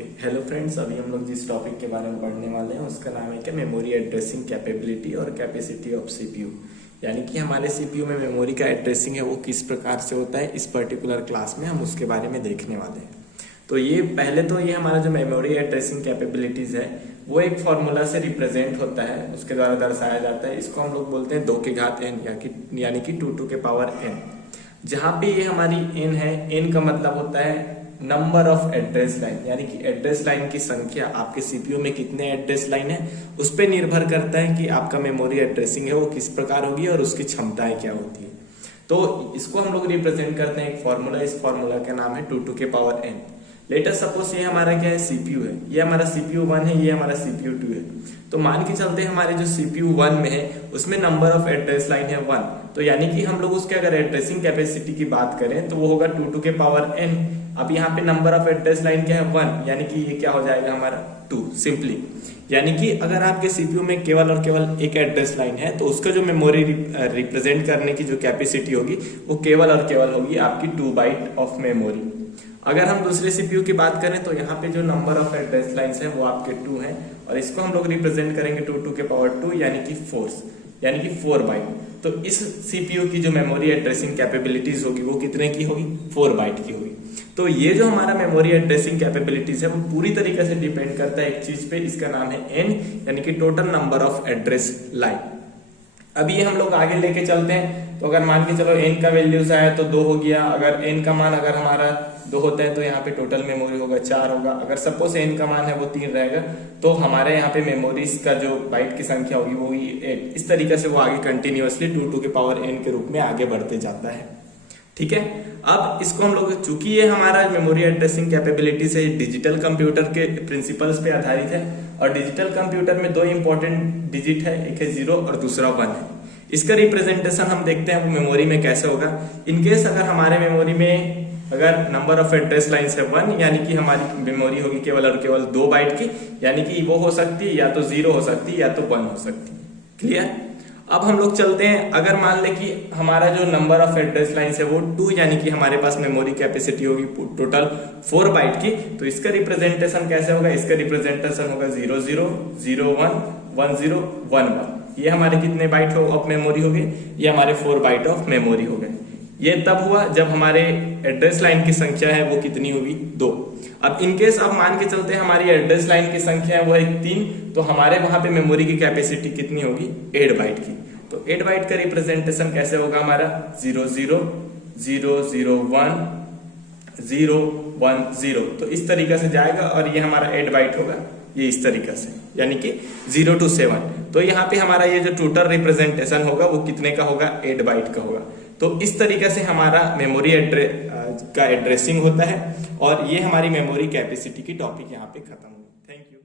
Hello friends, अभी हम लोग जिस टॉपिक के बारे में पढ़ने वाले हैं उसका नाम है क्या, मेमोरी एड्रेसिंग कैपेबिलिटी और कैपेसिटी ऑफ सीपीयू। यानी कि हमारे सीपीयू में मेमोरी का एड्रेसिंग है वो किस प्रकार से होता है, इस पर्टिकुलर क्लास में हम उसके बारे में देखने वाले हैं। तो ये पहले तो ये हमारा जो मेमोरी एड्रेसिंग कैपेबिलिटीज है वो एक फॉर्मूला से रिप्रेजेंट होता है, उसके द्वारा दर्शाया जाता है। इसको हम लोग बोलते हैं 2 की घात n यानी कि 2 के पावर n। जहां पे ये हमारी n है, n का मतलब होता है नंबर ऑफ एड्रेस लाइन, यानी कि एड्रेस लाइन की संख्या। आपके सीपीयू में कितने एड्रेस लाइन है उस पर निर्भर करता है कि आपका मेमोरी एड्रेसिंग है वो किस प्रकार होगी और उसकी क्षमताएं क्या होती है। तो इसको हम लोग रिप्रेजेंट करते हैं एक फॉर्मूला, इस फॉर्मूला का नाम है 2 के पावर n। लेटर सपोज ये हमारा क्या है, सीपीयू है, ये हमारा सीपीयू 1 है, ये हमारा सीपीयू 2 है। तो मान के चलते हैं हमारे जो सीपीयू 1 में है उसमें नंबर ऑफ एड्रेस लाइन है 1, तो यानी कि हम लोग उसके अगर एड्रेसिंग कैपेसिटी की बात करें तो वो होगा 2 के पावर n। अब यहाँ पे नंबर ऑफ एड्रेस लाइन क्या है 1, यानी कि ये क्या हो जाएगा हमारा 2 सिंपली। यानी कि अगर आपके सीपीयू में केवल और केवल एक एड्रेस लाइन है तो उसका जो मेमोरी रिप्रेजेंट करने की जो कैपेसिटी होगी वो केवल और केवल होगी आपकी 2 बाइट ऑफ मेमोरी। अगर हम दूसरे सीपीयू की बात करें तो यहाँ पे जो नंबर ऑफ एड्रेस लाइंस है वो आपके 2 हैं और इसको हम लोग रिप्रेजेंट करेंगे 2 के पावर 2 यानी कि 4 बाइट। तो इस सीपीयू की जो मेमोरी एड्रेसिंग कैपेबिलिटीज होगी वो कितने की होगी, 4 बाइट की होगी। तो ये जो हमारा मेमोरी एड्रेसिंग कैपेबिलिटीज है वो पूरी तरीके से डिपेंड करता है एक चीज पे, इसका नाम है n, यानी कि total number of address line. अब ये हम लोग आगे लेके चलते हैं, तो अगर मान के चलो n का वैल्यूज आया तो 2 हो गया। अगर n का मान अगर हमारा 2 होता है तो यहाँ पे टोटल मेमोरी होगा 4 होगा। अगर सपोज n का मान है वो 3 रहेगा तो हमारे यहाँ पे मेमोरीज का जो बाइट की संख्या होगी वो 8। इस तरीके से वो आगे कंटिन्यूअसली 2 के पावर n के रूप में आगे बढ़ते जाता है। ठीक है, अब इसको हम लोग, चूंकि ये हमारा मेमोरी एड्रेसिंग कैपेबिलिटी से डिजिटल कंप्यूटर के प्रिंसिपल्स पे आधारित है और डिजिटल कंप्यूटर में 2 इंपॉर्टेंट डिजिट है, एक है 0 और दूसरा 1 है। इसका रिप्रेजेंटेशन हम देखते हैं वो मेमोरी में कैसे होगा। इनकेस अगर हमारे मेमोरी में अगर नंबर ऑफ एड्रेस लाइंस है 1, यानी कि हमारी मेमोरी होगी केवल और केवल 2 बाइट की, यानी कि वो हो सकती है या तो 0 हो सकती है या तो 1 हो सकती है। क्लियर। अब हम लोग चलते हैं, अगर मान ले कि हमारा जो नंबर ऑफ एड्रेस लाइंस है वो 2, यानी कि हमारे पास मेमोरी कैपेसिटी होगी टोटल 4 बाइट की, तो इसका रिप्रेजेंटेशन कैसे होगा, इसका रिप्रेजेंटेशन होगा 0 0 0 1 1 0 1 1। ये हमारे कितने बाइट ऑफ मेमोरी हो गए, ये हमारे 4 बाइट ऑफ मेमोरी हो गए। ये तब हुआ जब हमारे एड्रेस लाइन की संख्या है वो कितनी होगी, 2। अब इनकेस आप मान के चलते हैं हमारी एड्रेस लाइन की संख्या है वो है 3, तो हमारे वहां पे मेमोरी की कैपेसिटी कितनी होगी, 8 बाइट की। तो 8 बाइट का रिप्रेजेंटेशन कैसे होगा हमारा 0 0 0 0 1 0 1 0। तो इस तरीके से जाएगा और ये हमारा 8 बाइट होगा, ये इस तरीके से, यानी कि 0 to 7। तो यहाँ पे हमारा ये जो टोटल रिप्रेजेंटेशन होगा वो कितने का होगा, 8 बाइट का होगा। तो इस तरीके से हमारा मेमोरी का एड्रेसिंग होता है और ये हमारी मेमोरी कैपेसिटी की टॉपिक यहाँ पे खत्म हुई। Thank you.